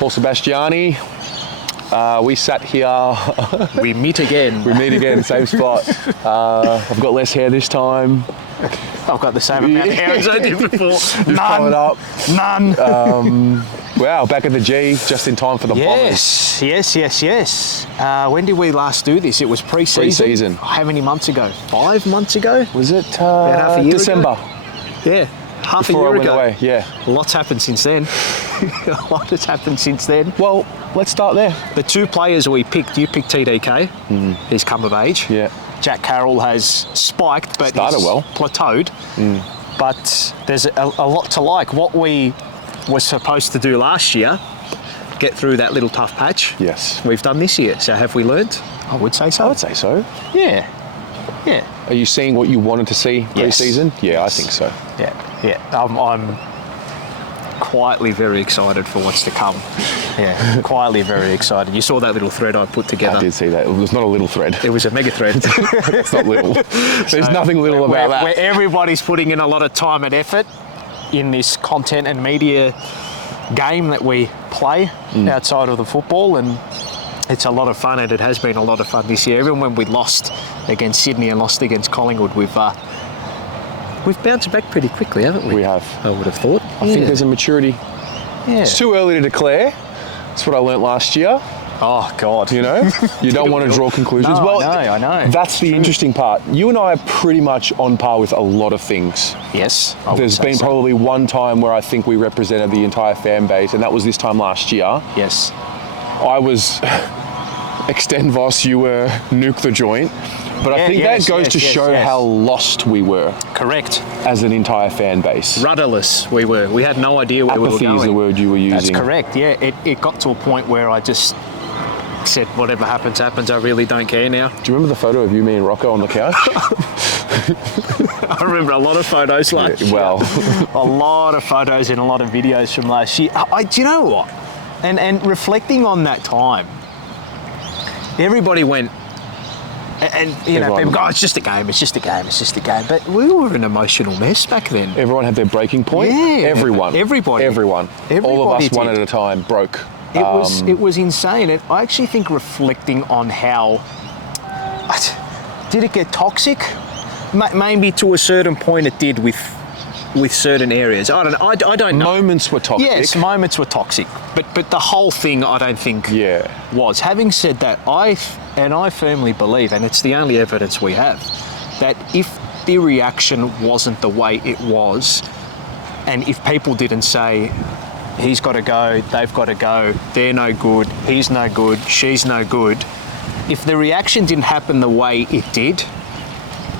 Paul Sebastiani. We sat here. We meet again, same spot. I've got less hair this time. I've got the same amount of hair as I did before. None. Wow, back at the G, just in time for the Bombers. Yes. When did we last do this? It was pre-season. How many months ago? 5 months ago? Was it about half a year December? Ago? Yeah, half Before a year I went ago. Away. Yeah. Lots happened since then. A lot has happened since then. Well, let's start there. The 2 players we picked, you picked TDK. He's come of age. Yeah. Jack Carroll has spiked, but started he's well. Plateaued. But there's a lot to like. What we were supposed to do last year, get through that little tough patch. Yes. We've done this year. So have we learned? I would say so. I would say so. Yeah. Are you seeing what you wanted to see pre-season? Yeah, I think so. Yeah. I'm quietly very excited for what's to come. Yeah, quietly very excited. You saw that little thread I put together. I did see that. It was not a little thread. It was a mega thread. It's not little. There's nothing little about that. Where everybody's putting in a lot of time and effort in this content and media game that we play outside of the football, and it's a lot of fun, and it has been a lot of fun this year. Even when we lost against Sydney and lost against Collingwood, we've bounced back pretty quickly, haven't we? We have. I would have thought. I think there's a maturity. Yeah. It's too early to declare. That's what I learnt last year. Oh, God. You know? You don't want to draw conclusions. No, well, I know. That's the interesting part. You and I are pretty much on par with a lot of things. Yes. There's been probably one time where I think we represented the entire fan base, and that was this time last year. Yes. I was Extend Voss, you were Nuke the Joint. But I think that goes to show how lost we were. Correct. As an entire fan base. Rudderless we were. We had no idea where we were going. Apathy is the word you were using. That's correct, yeah. It got to a point where I just said, whatever happens, happens. I really don't care now. Do you remember the photo of you, me and Rocco on the couch? I remember a lot of photos last year. Well. A lot of photos and a lot of videos from last year. Do you know what? And reflecting on that time, everybody went, and you know, people go, it's just a game. But we were an emotional mess back then. Everyone had their breaking point. Yeah. Everyone. All of us, one at a time, broke. It was insane. And I actually think reflecting on how did it get toxic? Maybe to a certain point it did with certain areas. I don't know. Moments were toxic. Yes, moments were toxic. But the whole thing I don't think was. Having said that, I firmly believe, and it's the only evidence we have, that if the reaction wasn't the way it was, and if people didn't say, he's got to go, they've got to go, they're no good, he's no good, she's no good, if the reaction didn't happen the way it did,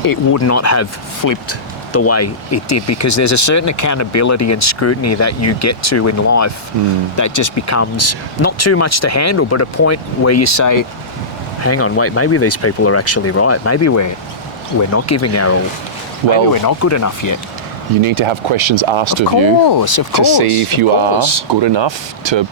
it would not have flipped the way it did, because there's a certain accountability and scrutiny that you get to in life that just becomes not too much to handle, but a point where you say, hang on, wait, maybe these people are actually right. Maybe we're not giving our all. Maybe we're not good enough yet. You need to have questions asked of you to see if you are good enough to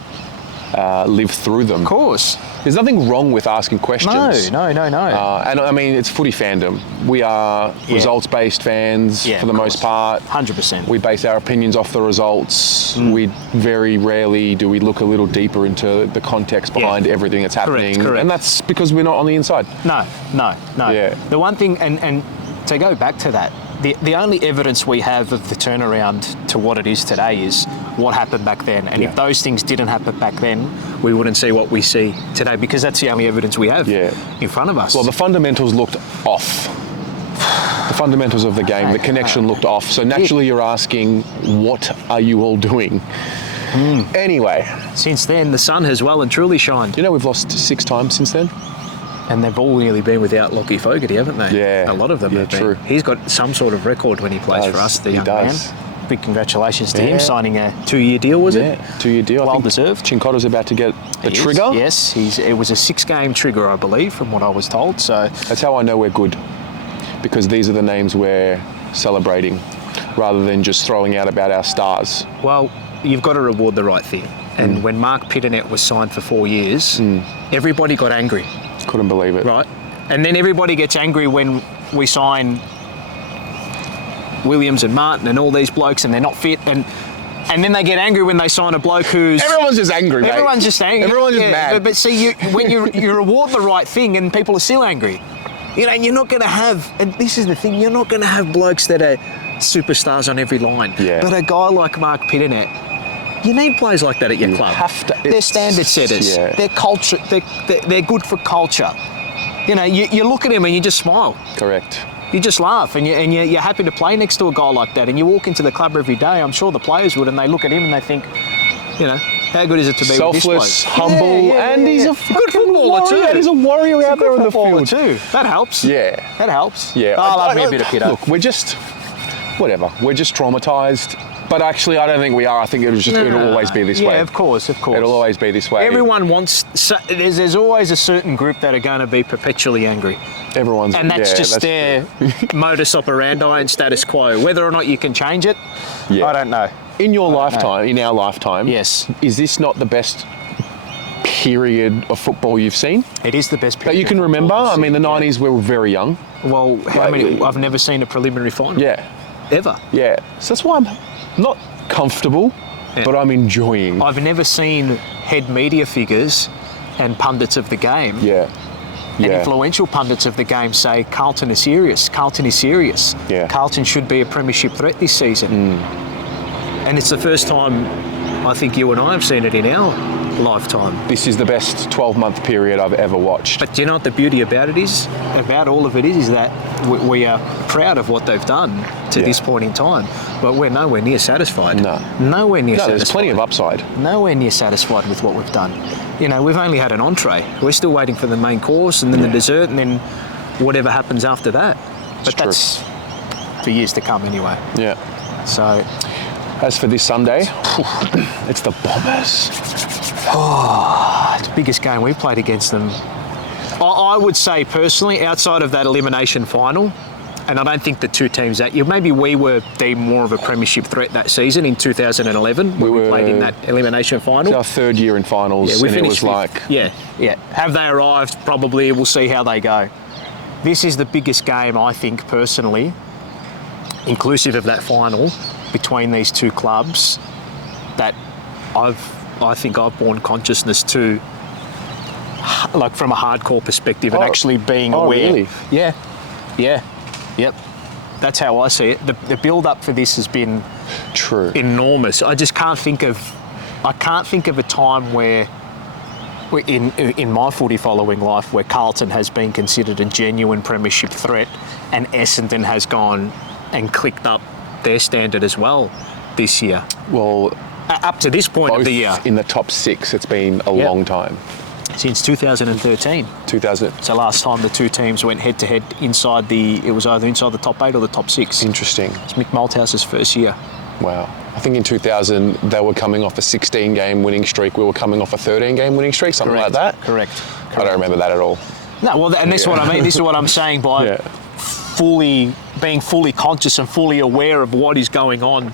live through them. Of course. There's nothing wrong with asking questions. No. And I mean, it's footy fandom. We are results-based fans for the most part. 100%. We base our opinions off the results. We very rarely do we look a little deeper into the context behind everything that's happening. Correct. And that's because we're not on the inside. No. Yeah. The one thing, and to go back to that, the only evidence we have of the turnaround to what it is today is what happened back then. And if those things didn't happen back then, we wouldn't see what we see today, because that's the only evidence we have in front of us. Well, the fundamentals looked off. The fundamentals of the game, the connection looked off. So naturally you're asking, what are you all doing? Anyway. Since then, the sun has well and truly shined. You know, we've lost 6 times since then. And they've all nearly been without Lockie Fogarty, haven't they? Yeah. A lot of them have been. True. He's got some sort of record when he plays for us, the young man. Big congratulations to him, signing a 2-year deal, was it? Yeah, 2-year deal. Well deserved. Chincotta's about to get the trigger. Yes, it was a 6-game trigger, I believe, from what I was told. So that's how I know we're good, because these are the names we're celebrating, rather than just throwing out about our stars. Well, you've got to reward the right thing. And when Mark Pitternet was signed for 4 years, everybody got angry. Couldn't believe it. Right. And then everybody gets angry when we sign Williams and Martin and all these blokes and they're not fit. And And then they get angry when they sign a bloke who's... Everyone's just angry, mate. Everyone's just angry. Everyone's just mad. But see, when you reward the right thing and people are still angry, you know, you're not going to have... And this is the thing, you're not going to have blokes that are superstars on every line. Yeah. But a guy like Mark Pitternet, you need players like that at your club. They're standard setters. Yeah. They're culture. They're good for culture. You know, you look at him and you just smile. Correct. You just laugh and you're happy to play next to a guy like that. And you walk into the club every day, I'm sure the players would, and they look at him and they think, you know, how good is it to be with this bloke? Selfless, humble, and he's a good footballer too. He's a warrior out there in the field too. That helps. Yeah. That helps. Yeah. Oh, I love me a bit of Pitter. Look, we're just traumatised. But actually, I don't think we are. I think it'll always be this way. Yeah, of course. It'll always be this way. Everyone wants... There's always a certain group that are going to be perpetually angry. And that's just their modus operandi and status quo. Whether or not you can change it, I don't know. In our lifetime, yes, is this not the best period of football you've seen? It is the best period that you can remember. I mean, the 90s we were very young. Well, how many? I've never seen a preliminary final. Yeah. Ever. Yeah. So that's why I'm not comfortable, but I'm enjoying. I've never seen head media figures and pundits of the game. And influential pundits of the game say Carlton is serious. Carlton is serious. Yeah. Carlton should be a premiership threat this season. And it's the first time I think you and I have seen it in our lifetime. This is the best 12-month period I've ever watched. But do you know what the beauty about it is? About all of it is that we are proud of what they've done to this point in time, but we're nowhere near satisfied. No. Nowhere near satisfied. There's plenty of upside. Nowhere near satisfied with what we've done. You know, we've only had an entree. We're still waiting for the main course and then the dessert and then whatever happens after that. But that's for years to come anyway. Yeah. So... As for this Sunday, it's the Bombers. It's the biggest game we've played against them. I would say personally, outside of that elimination final, and I don't think the two teams that maybe we were deemed more of a premiership threat that season in 2011 when we played in that elimination final. It's our third year in finals, and it was like... Have they arrived? Probably. We'll see how they go. This is the biggest game, I think, personally, inclusive of that final, between these two clubs that I think I've borne consciousness to, like from a hardcore perspective and actually being aware. Really? Yep. That's how I see it. The build-up for this has been enormous. I just can't think of a time where in my footy following life where Carlton has been considered a genuine premiership threat and Essendon has gone and clicked up their standard as well this year. Well, up to this point of the year. In the top 6, it's been a long time. Since 2013. It's the last time the two teams went head-to-head inside it was either inside the top 8 or the top 6. Interesting. It's Mick Malthouse's first year. Wow. I think in 2000, they were coming off a 16-game winning streak. We were coming off a 13-game winning streak, something like that. Correct. I don't remember that at all. No, well, and this is what I mean. This is what I'm saying by being fully conscious and fully aware of what is going on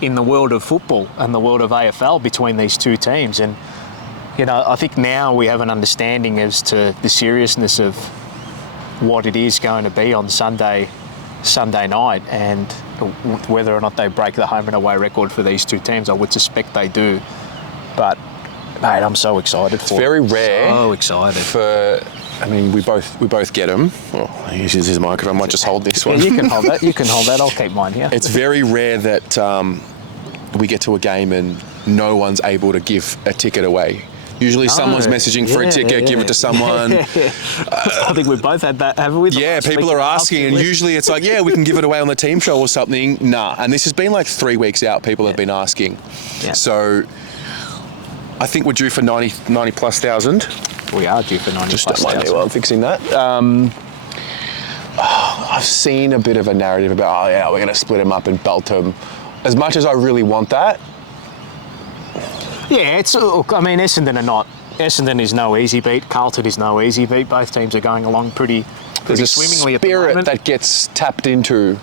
in the world of football and the world of AFL between these two teams. And, you know, I think now we have an understanding as to the seriousness of what it is going to be on Sunday night and whether or not they break the home and away record for these two teams. I would suspect they do. But, mate, I'm so excited for it. It's very rare. So excited. I mean, we both get them. Well, this is his microphone. I might just hold this one. You can hold that. I'll keep mine here. It's very rare that we get to a game and no one's able to give a ticket away. Usually someone's messaging for a ticket, give it to someone. I think we've both had that, haven't we? Yeah, people are asking, and usually it's like, we can give it away on the team show or something. Nah, and this has been like 3 weeks out, people have been asking. Yeah. So I think we're due for 90 plus thousand. We are due for 90 Just plus don't mind me while I'm fixing that. I've seen a bit of a narrative about, we're going to split them up and belt them. As much as I really want that. Yeah, Essendon is no easy beat. Carlton is no easy beat. Both teams are going along pretty swimmingly at the moment. There's a spirit that gets tapped into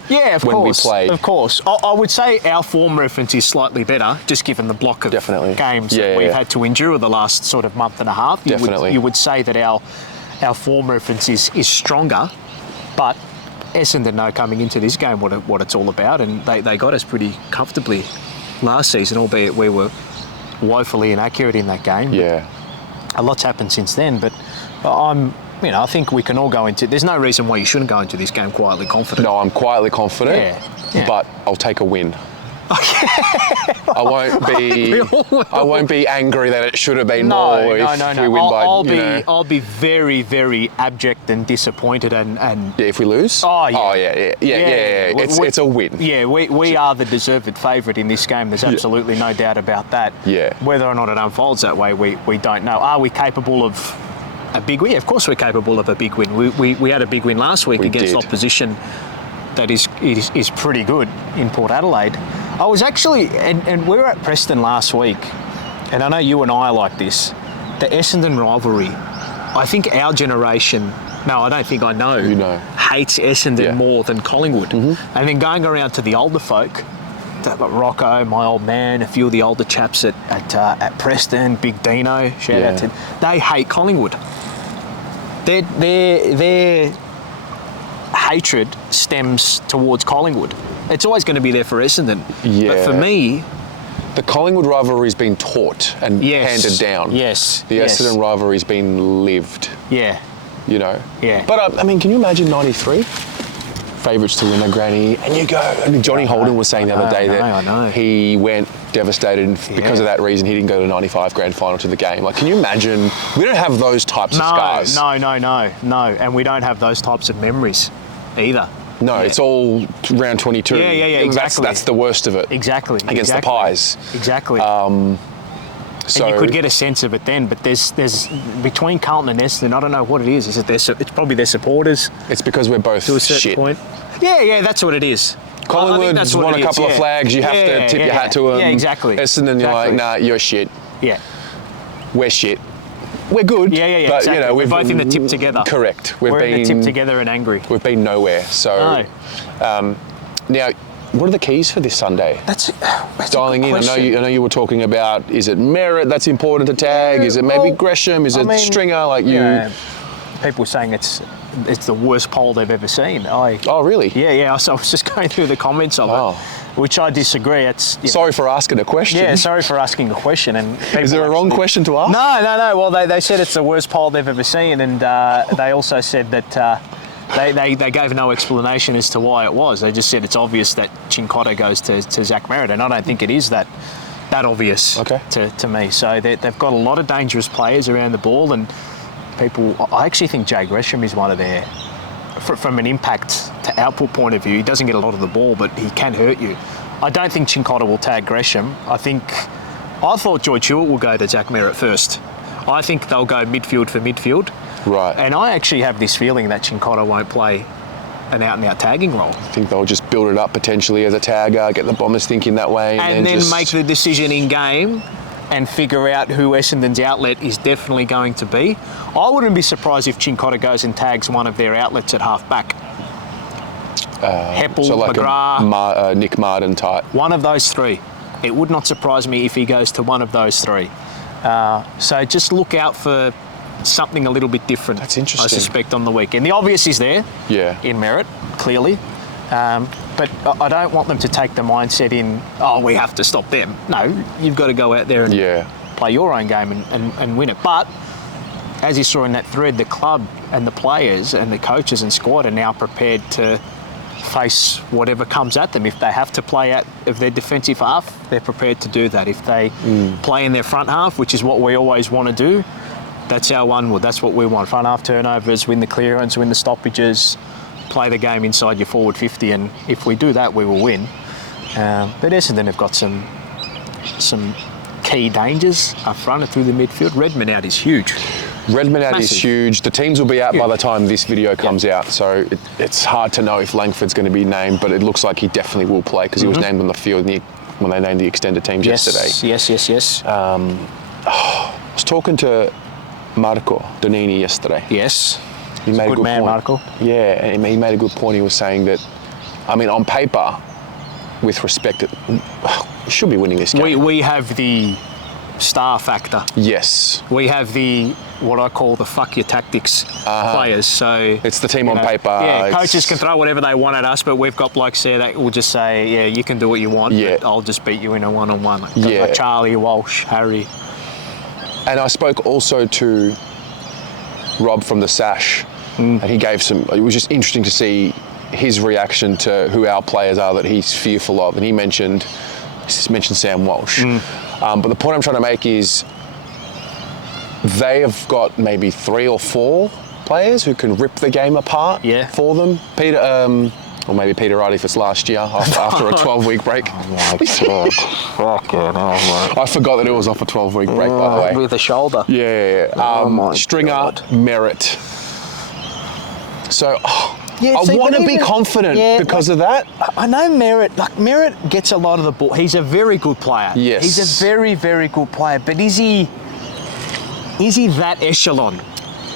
when we play. Of course. I would say our form reference is slightly better, just given the block of games that we've had to endure the last sort of month and a half. You would say that our form reference is stronger, but Essendon know coming into this game what it's all about, and they got us pretty comfortably last season, albeit we were woefully inaccurate in that game. Yeah. A lot's happened since then, but I think we can all go into. There's no reason why you shouldn't go into this game quietly confident. No, I'm quietly confident, yeah. but I'll take a win. I won't be angry that it should have been more if we win by. I'll be very, very abject and disappointed and if we lose. Yeah. It's a win. Yeah, we are the deserved favourite in this game. There's absolutely no doubt about that. Yeah. Whether or not it unfolds that way, we don't know. Are we capable of a big win? Of course, we're capable of a big win. We had a big win last week against opposition that is pretty good in Port Adelaide. I was actually, and we were at Preston last week, and I know you and I are like this, the Essendon rivalry. I think our generation, no, I don't think I know, hates Essendon more than Collingwood. Mm-hmm. And then going around to the older folk, like Rocco, my old man, a few of the older chaps at Preston, Big Dino, shout out to them, they hate Collingwood. Their hatred stems towards Collingwood. It's always going to be there for Essendon. Yeah. But for me, the Collingwood rivalry's been taught and handed down. Yes. The Essendon rivalry's been lived. Yeah. Yeah. But can you imagine 93? Favourites to win a granny, and you go. Johnny Holden was saying the other day that he went devastated, and because of that reason, he didn't go to the 95 grand final to the game. Like, can you imagine? We don't have those types of scars. No, and we don't have those types of memories either. No, it's all round 22. Yeah, exactly. That's the worst of it. Exactly. Against the Pies. Exactly. So and you could get a sense of it then, but there's between Carlton and Essendon, I don't know what it is. Is it it's probably their supporters? It's because we're both to a certain point. Yeah, that's what it is. Collingwood's won a couple of flags. You have to tip your hat to them. Yeah, exactly. Essendon, you're like, nah, you're shit. Yeah. We're shit. We're good. Yeah. But exactly. We're both in the tip together. Correct. We're in the tip together and angry. We've been nowhere. So now, what are the keys for this Sunday? That's dialing in. I know you were talking about. Is it Merritt that's important to tag? Is it maybe Gresham? Is it Stringer? Like you? People saying it's the worst poll they've ever seen. Oh really? Yeah. So I was just going through the comments of it, which I disagree. Sorry for asking a question. Yeah, sorry for asking a question. And is there a wrong question to ask? No. Well, they said it's the worst poll they've ever seen, and they also said that. They gave no explanation as to why it was. They just said it's obvious that Cincotta goes to Zach Merritt, and I don't think it is that obvious to me. So they've got a lot of dangerous players around the ball, and people. I actually think Jay Gresham is one of their, from an impact to output point of view, he doesn't get a lot of the ball, but he can hurt you. I don't think Cincotta will tag Gresham. I thought George Hewitt will go to Zach Merritt first. I think they'll go midfield for midfield. Right. And I actually have this feeling that Cincotta won't play an out-and-out tagging role. I think they'll just build it up potentially as a tagger, get the Bombers thinking that way. And then make the decision in-game and figure out who Essendon's outlet is definitely going to be. I wouldn't be surprised if Cincotta goes and tags one of their outlets at half-back. Heppel, so like McGrath. Nick Martin type. One of those three. It would not surprise me if he goes to one of those three. So just look out for something a little bit different. That's interesting. I suspect on the weekend. The obvious is there. Yeah. In Merritt, clearly. But I don't want them to take the mindset in, we have to stop them. No, you've got to go out there and play your own game and win it. But as you saw in that thread, the club and the players and the coaches and squad are now prepared to face whatever comes at them. If they have to play out of their defensive half, they're prepared to do that. If they play in their front half, which is what we always want to do, that's our one. Well, that's what we want. Front half turnovers, win the clearance, win the stoppages, play the game inside your forward 50, and if we do that, we will win. But Essendon have got some key dangers up front and through the midfield. Redmond out is huge. Redmond out is huge. The teams will be out by the time this video comes out, so it's hard to know if Langford's going to be named, but it looks like he definitely will play because he was named on the field when they named the extended teams yesterday. Yes. I was talking to Marco Donini yesterday. Yes. He made a good man, point. Marco. Yeah, and he made a good point. He was saying that, on paper, with respect, we should be winning this game. We have the star factor. Yes. We have what I call the fuck your tactics players. So it's the team on paper. Yeah, coaches can throw whatever they want at us, but we've got blokes there that will just say, yeah, you can do what you want, but I'll just beat you in a one-on-one. Like Charlie, Walsh, Harry. And I spoke also to Rob from the Sash, and he gave it was just interesting to see his reaction to who our players are that he's fearful of. And he mentioned Sam Walsh. But the point I'm trying to make is they have got maybe 3 or 4 players who can rip the game apart for them. Peter, or maybe Peter Wright if it's last year after a 12-week break. Oh my God. Fucking hell, mate. I forgot that it was off a 12-week break, by the way. With a shoulder. Yeah. Stringer, God. Merritt. So I want to be confident because of that. I know Merritt. Like Merritt gets a lot of the ball. He's a very good player. Yes. He's a very, very good player. But is he that echelon?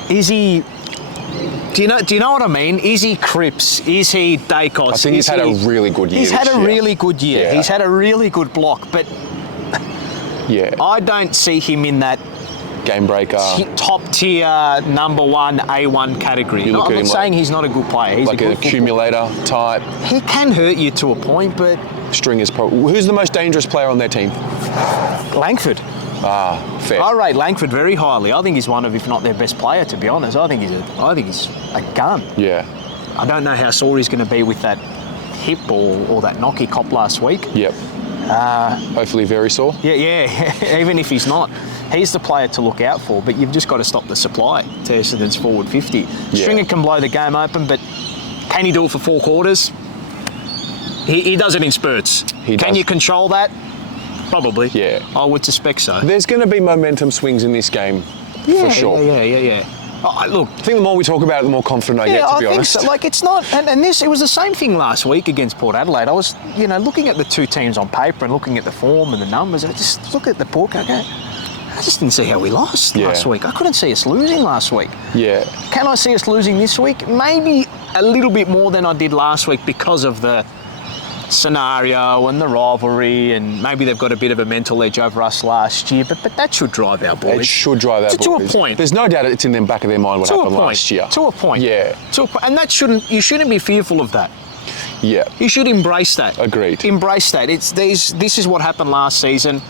Is he? Do you know what I mean? Is he Cripps? Is he Dacos? I think he's had a really good year. He's had a really good year. Yeah. He's had a really good block, but I don't see him in that game breaker, top tier number 1 A1 category. I'm not saying he's not a good player. He's like a good an accumulator type. He can hurt you to a point, but Stringer's probably. Who's the most dangerous player on their team? Langford. Fair. I rate Langford very highly. I think he's one of, if not their best player, to be honest. I think he's a gun. Yeah. I don't know how sore he's going to be with that hip or that knock he copped last week. Yep. Hopefully very sore. Yeah. Even if he's not, he's the player to look out for. But you've just got to stop the supply to Essendon's forward 50. Stringer can blow the game open, but can he do it for 4 quarters? He does it in spurts. Can you control that? Probably. Yeah. I would suspect so. There's going to be momentum swings in this game, for sure. Yeah. Look, I think the more we talk about it, the more confident I get, to be honest. So. Like, it's not... And it was the same thing last week against Port Adelaide. I was, looking at the 2 teams on paper and looking at the form and the numbers, I just look at the Port and go, I just didn't see how we lost last week. I couldn't see us losing last week. Yeah. Can I see us losing this week? Maybe a little bit more than I did last week because of the scenario and the rivalry, and maybe they've got a bit of a mental edge over us last year, but that should drive our boys. It should drive our boys. To a point. There's no doubt it's in the back of their mind what happened last year. To a point. Yeah. And you shouldn't be fearful of that. Yeah. You should embrace that. Agreed. Embrace that. This is what happened last season.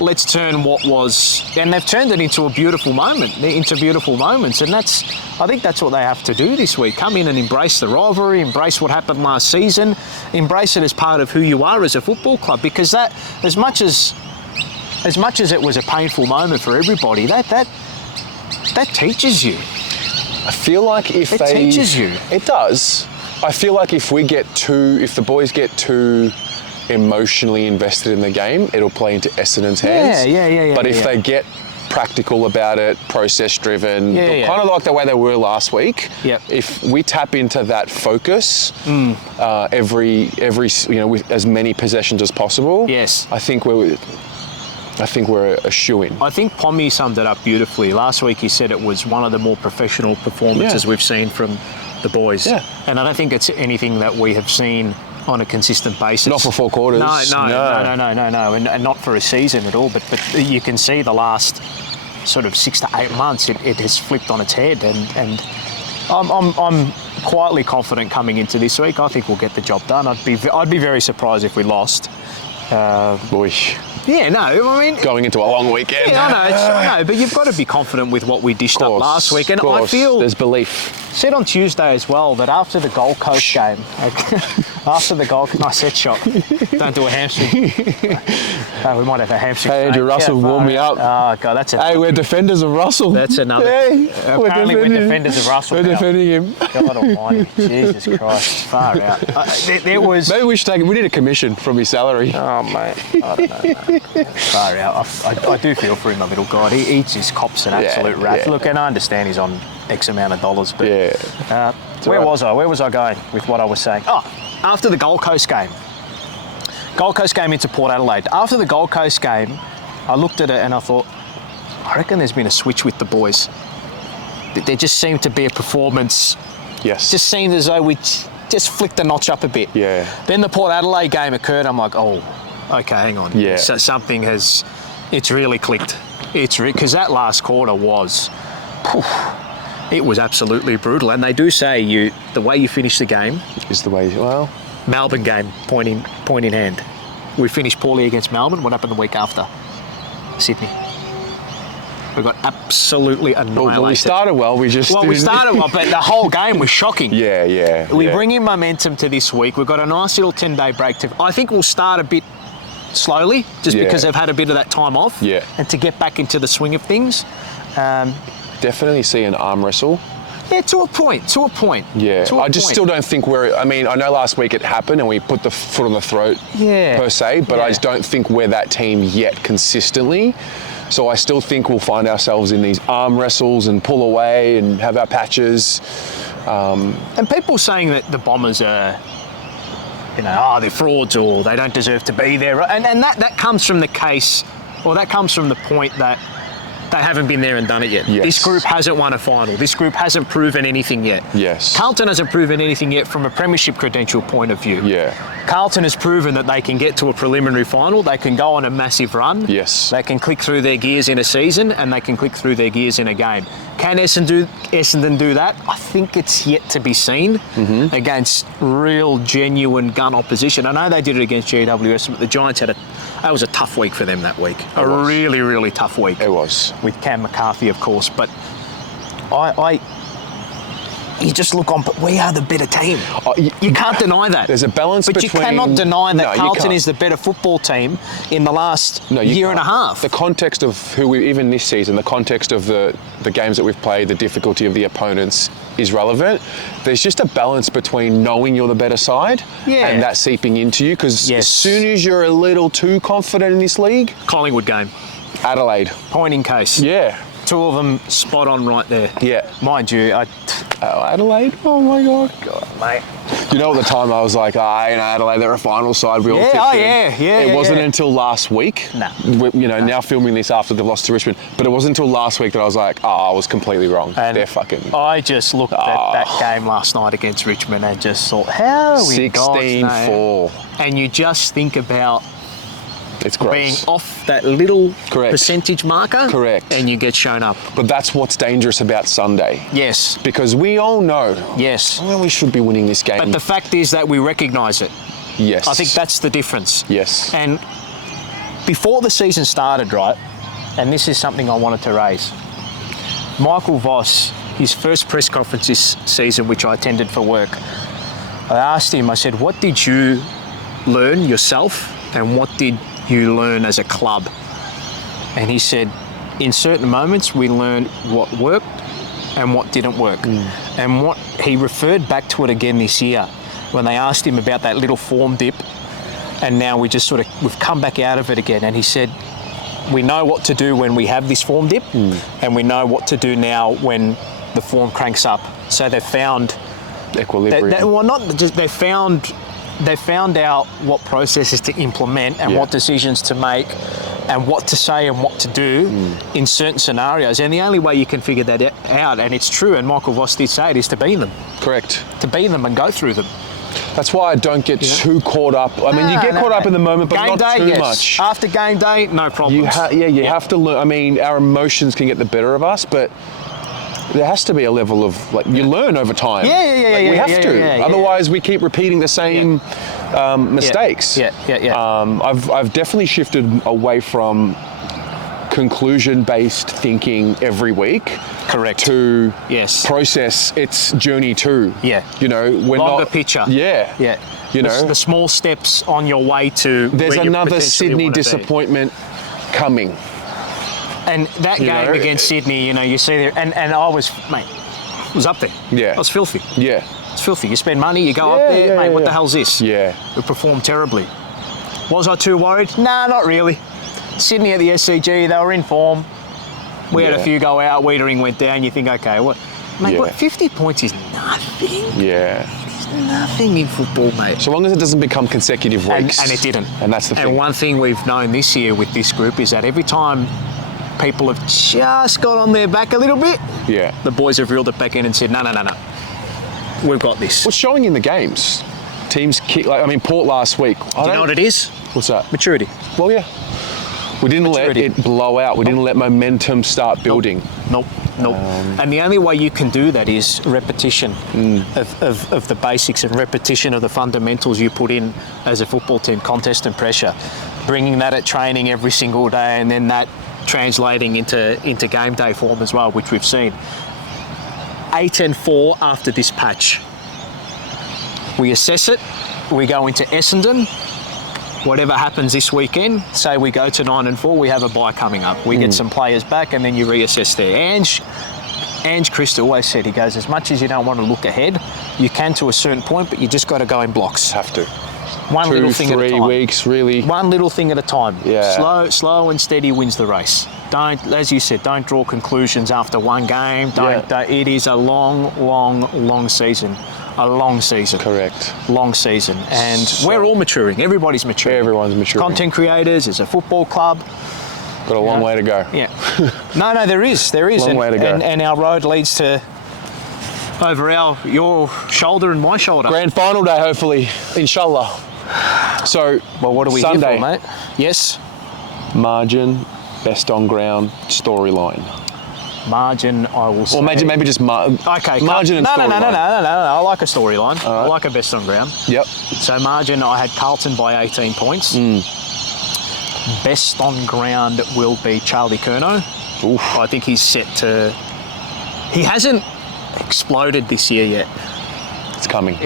Let's turn what was, and they've turned it into a beautiful moment, into beautiful moments, and I think that's what they have to do this week. Come in and embrace the rivalry, embrace what happened last season, embrace it as part of who you are as a football club, because that, as much as it was a painful moment for everybody, that teaches you. I feel like if it teaches you. It does. I feel like if the boys get too emotionally invested in the game, it'll play into Essendon's hands. Yeah. But if they get practical about it, process driven, kind of like the way they were last week. If we tap into that focus, every with as many possessions as possible. Yes. I think we're a shoo-in. I think Pommy summed it up beautifully. Last week he said it was one of the more professional performances we've seen from the boys. Yeah. And I don't think it's anything that we have seen on a consistent basis. Not for 4 quarters. No, and not for a season at all. But you can see the last sort of 6 to 8 months, it has flipped on its head, and I'm quietly confident coming into this week. I think we'll get the job done. I'd be very surprised if we lost. Yeah, no, I mean... Going into a long weekend. Yeah, I know, but you've got to be confident with what we dished up last week. And I feel... There's belief. Said on Tuesday as well that after the Gold Coast game... Nice set shot. Don't do a hamstring. We might have a hamstring. Hey, Andrew Russell warmed me up. Oh, God, that's Hey, we're defenders of Russell. That's another... Hey, apparently we're defenders of Russell We're defending him. God almighty. Jesus Christ. Far out. There was... Maybe we need a commission from his salary. Oh, mate. I don't know. Far out. I do feel for him, a little guy. He just cops an absolute rat. Look, and I understand he's on X amount of dollars, but where was I? Where was I going with what I was saying? Oh, after the Gold Coast game. Gold Coast game into Port Adelaide. After the Gold Coast game, I looked at it and I thought, I reckon there's been a switch with the boys. There just seemed to be a performance. Yes. Just seemed as though we just flicked the notch up a bit. Yeah. Then the Port Adelaide game occurred. I'm like, oh, okay, hang on. Yeah. So something has It's really clicked. Because that last quarter was, it was absolutely brutal. And they do say the way you finish the game is the way. Well, Melbourne game, point in hand. We finished poorly against Melbourne. What happened the week after? Sydney. We got absolutely annihilated. Well, we started well. We started well, but the whole game was shocking. Yeah. We bring in momentum to this week. We've got a nice little 10-day break. I think we'll start a bit slowly, just because they've had a bit of that time off. Yeah. And to get back into the swing of things. Definitely see an arm wrestle. Yeah, to a point. Yeah, I just still don't think I know last week it happened and we put the foot on the throat per se, but I just don't think we're that team yet consistently. So I still think we'll find ourselves in these arm wrestles and pull away and have our patches. And people saying that the Bombers are, they're frauds or they don't deserve to be there. And that comes from the case, or that comes from the point that they haven't been there and done it yet. Yes. This group hasn't won a final. This group hasn't proven anything yet. Yes. Carlton hasn't proven anything yet from a premiership credential point of view. Yeah. Carlton has proven that they can get to a preliminary final. They can go on a massive run. Yes. They can click through their gears in a season and they can click through their gears in a game. Can Essendon do that? I think it's yet to be seen against real, genuine gun opposition. I know they did it against GWS, but the Giants that was a tough week for them that week. A really, really tough week. It was. With Cam McCarthy, of course. But you just look on, but we are the better team. You can't deny that. There's a balance but between... But you cannot deny that Carlton is the the better football team in the last year and a half. The context of even this season, the context of the games that we've played, the difficulty of the opponents is relevant. There's just a balance between knowing you're the better side and that seeping into you, because as soon as you're a little too confident in this league... Collingwood game. Adelaide. Point in case. Yeah. Two of them spot on right there. Yeah. Mind you, Adelaide? Oh my God. Mate. You know, at the time I was like, Adelaide, they're a final side. We all tipped them. It wasn't until last week. Now filming this after they've lost to Richmond, but it wasn't until last week that I was like, I was completely wrong. And they're fucking... I just looked at that game last night against Richmond and just thought, how are we 16-4. And you just think about... It's gross. Being off that little percentage marker. Correct. And you get shown up. But that's what's dangerous about Sunday. Yes. Because we all know. Yes. We should be winning this game. But the fact is that we recognise it. Yes. I think that's the difference. Yes. And before the season started, right, and this is something I wanted to raise, Michael Voss, his first press conference this season, which I attended for work, I asked him, I said, what did you learn yourself and what did you learn as a club? And he said, in certain moments we learned what worked and what didn't work. And what he referred back to it again this year when they asked him about that little form dip, and now we've come back out of it again. And he said, we know what to do when we have this form dip, and we know what to do now when the form cranks up. So they've found equilibrium. They found out what processes to implement and what decisions to make and what to say and what to do in certain scenarios. And the only way you can figure that out, and it's true, and Michael Voss did say it, is to be them. Correct. To be them and go through them. That's why I don't get too caught up. I mean, you get caught up in the moment, but game not day, too much. After game day, no problems. You have to learn. I mean, our emotions can get the better of us, but there has to be a level of, you learn over time. We have to. Otherwise, we keep repeating the same mistakes. I've definitely shifted away from conclusion-based thinking every week. Correct. To process its journey too. We're longer picture. The small steps on your way to. There's another Sydney disappointment coming. And that game against Sydney, you see there, and I was up there. Yeah. I was filthy. Yeah. It's filthy. You spend money, you go up there, mate, what the hell's this? Yeah. We performed terribly. Was I too worried? Nah, not really. Sydney at the SCG, they were in form. We had a few go out, Wiedering went down, you think, okay, what? Mate, 50 points is nothing. Yeah. It's nothing in football, mate. So long as it doesn't become consecutive weeks. And it didn't. And that's the thing. And one thing we've known this year with this group is that every time people have just got on their back a little bit, the boys have reeled it back in and said, no. We've got this. What's showing in the games? Teams kick, Port last week. Do you know what it is? What's that? Maturity. Well, yeah. We didn't maturity. let it blow out. We didn't let momentum start building. Nope. And the only way you can do that is repetition of the basics and repetition of the fundamentals you put in as a football team, contest and pressure. Bringing that at training every single day, and then that translating into game day form as well, which we've seen. 8-4 after this patch. We assess it. We go into Essendon. Whatever happens this weekend, say we go to 9-4, we have a bye coming up. We get some players back, and then you reassess there. Ange Christ always said, he goes, as much as you don't want to look ahead, you can to a certain point, but you just got to go in blocks. Have to. One little thing at a time. 3 weeks, really. One little thing at a time. Yeah. Slow and steady wins the race. Don't, as you said, don't draw conclusions after one game. It is a long season. A long season. Correct. Long season. And we're all maturing. Everybody's maturing. Everyone's maturing. Content creators, as a football club. Got a long way to go. Yeah. No, there is. Long way to go. And our road leads to over your shoulder and my shoulder. Grand final day, hopefully. Inshallah. So, well, what are we Sunday, here for, mate? Yes. Margin, best on ground, storyline. Margin, I will say. Or maybe just margin and storyline. No. I like a storyline. Right. I like a best on ground. Yep. So margin, I had Carlton by 18 points. Best on ground will be Charlie Curnow. Oof. I think he's set to. He hasn't exploded this year yet. It's coming.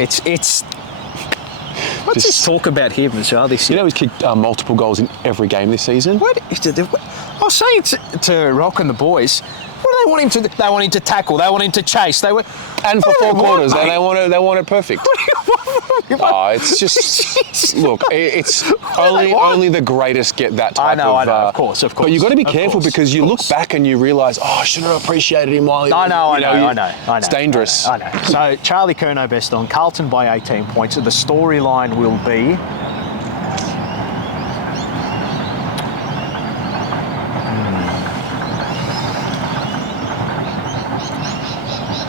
Let's just talk about him as well this year. You know, he's kicked multiple goals in every game this season. I was saying to Rock and the boys, what do they want him to do? They want him to tackle, they want him to chase, And for 4 quarters, they want it perfect. It's just look. It's only the greatest get that type of. I know, of course. But you've got to be careful because you look back and you realise, I should have appreciated him while he. I know. It's dangerous. I know. So Charlie Curnow best on, Carlton by 18 points. So the storyline will be.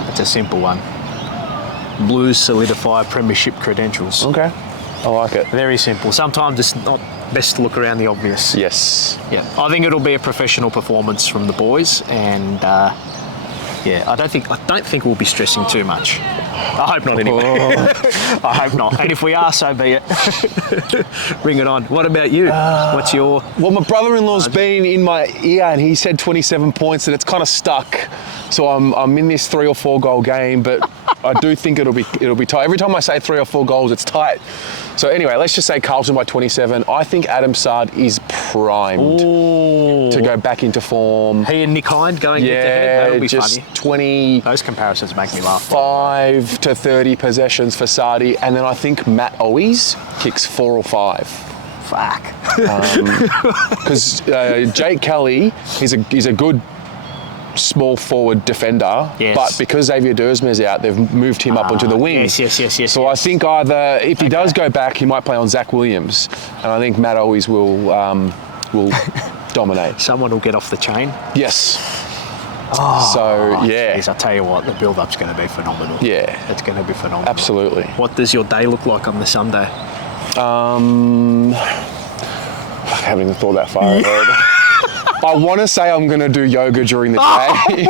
It's a simple one. Blues solidify premiership credentials. Okay, I like it. Very simple. Sometimes it's not best to look around the obvious. Yes. Yeah, I think it'll be a professional performance from the boys, and I don't think we'll be stressing too much. I hope not, anyway. I hope not. And if we are, so be it. Bring it on. What about you? What's your? Well, my brother-in-law's been in my ear, and he said 27 points, and it's kind of stuck. So I'm in this 3 or 4 goal game, but I do think it'll be tight. Every time I say 3 or 4 goals, it's tight. So anyway, let's just say Carlton by 27. I think Adam Sard is primed to go back into form. He and Nick Hind going head-to-head. That'll be just funny. 20. Those comparisons make me laugh. 5 to 30 possessions for Sardi, and then I think Matt Owies kicks 4 or 5. Fuck. Because Jake Kelly, he's a good small forward defender, but because Xavier Dersmer's out, they've moved him up onto the wing. Yes. So I think either if he does go back, he might play on Zach Williams, and I think Matt Owies will dominate. Someone will get off the chain. Yes. Geez, I'll tell you what, the build-up's going to be phenomenal. Yeah. It's going to be phenomenal. Absolutely. What does your day look like on the Sunday? I haven't even thought that far ahead. I want to say I'm going to do yoga during the day.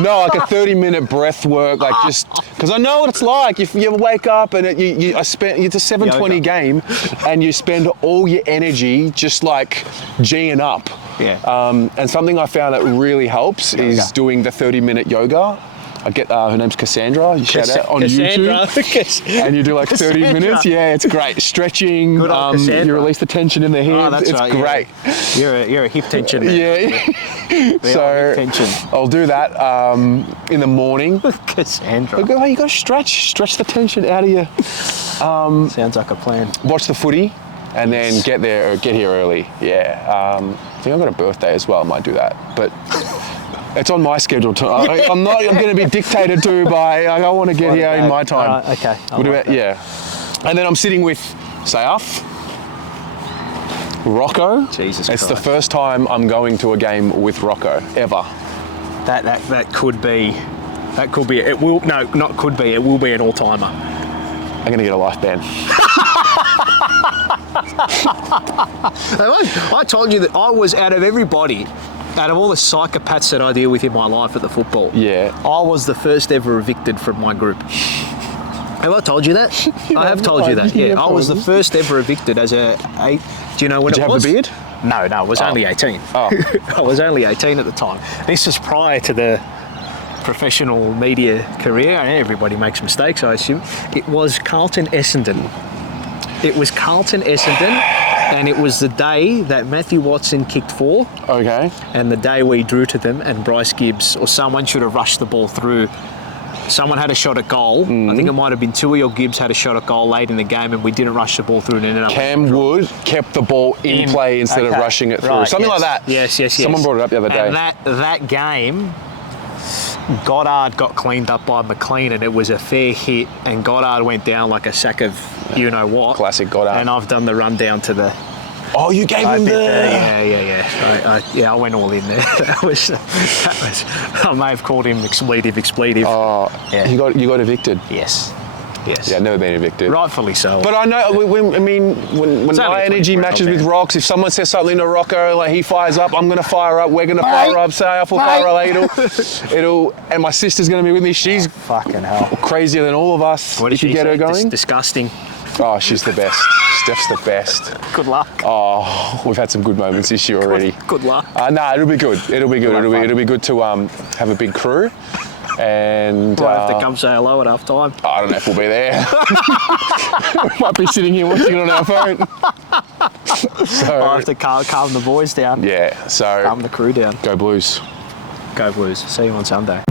No, like a 30-minute breath work, like just because I know what it's like. If you wake up and it's a 7:20 game, and you spend all your energy just like G'ing up. Yeah. And something I found that really helps is doing the 30-minute yoga. I get her name's Cassandra. You shout out on YouTube, and you do like 30 minutes. Yeah, it's great. Stretching. Good old you release the tension in the hips. It's great. Yeah. You're a hip tension. Yeah. So tension. I'll do that in the morning. Cassandra. You got to stretch the tension out of you. Sounds like a plan. Watch the footy, and then get here early. Yeah. I think I've got a birthday as well. I might do that, but. It's on my schedule. I'm not going to be dictated to by. I want to get here in my time. Okay. And then I'm sitting with Sayaf, Rocco. Jesus It's Christ. the first time I'm going to a game with Rocco ever. That could be. That could be. It will. No, not could be. It will be an all-timer. I'm going to get a life ban. I told you that I was, out of everybody, out of all the psychopaths that I deal with in my life at the football, I was the first ever evicted from my group. Have I told you that? I have told you that. Yeah, I was the first ever evicted as a. Do you know when Did it you was? have the beard? No, I was only 18. Oh. I was only 18 at the time. This was prior to the professional media career. Everybody makes mistakes, I assume. It was Carlton-Essendon. It was Carlton-Essendon, and it was the day that Matthew Watson kicked 4. Okay. And the day we drew to them, and Bryce Gibbs or someone should have rushed the ball through. Someone had a shot at goal. I think it might have been Tui or Gibbs had a shot at goal late in the game, and we didn't rush the ball through and ended up. Cam Wood kept the ball in play instead of rushing it through. Right, Something like that. Yes. Someone brought it up the other day. And that game, Goddard got cleaned up by McLean, and it was a fair hit, and Goddard went down like a sack of you-know-what. Classic Goddard. And I've done the rundown to the... Oh, you gave him the... Yeah, I went all in there. that was. I may have called him expletive. Oh, yeah. You got evicted. Yes. Yeah, I've never been evicted. Rightfully so. But I know, when my energy matches with Rocks, if someone says something to Rocco, like he fires up, I'm going to fire up, we're going to fire up, say I will fire up, and my sister's going to be with me. She's fucking hell crazier than all of us. What did if you she get say? her going. Disgusting. Oh, she's the best. Steph's the best. Good luck. Oh, we've had some good moments this year already. Good luck. No, it'll be good. It'll be good to have a big crew. And Might have to come say hello at half time. I don't know if we'll be there. We might be sitting here watching it on our phone. So I have to calm the boys down. Yeah, so Calm the crew down. Go Blues. Go Blues. See you on Sunday.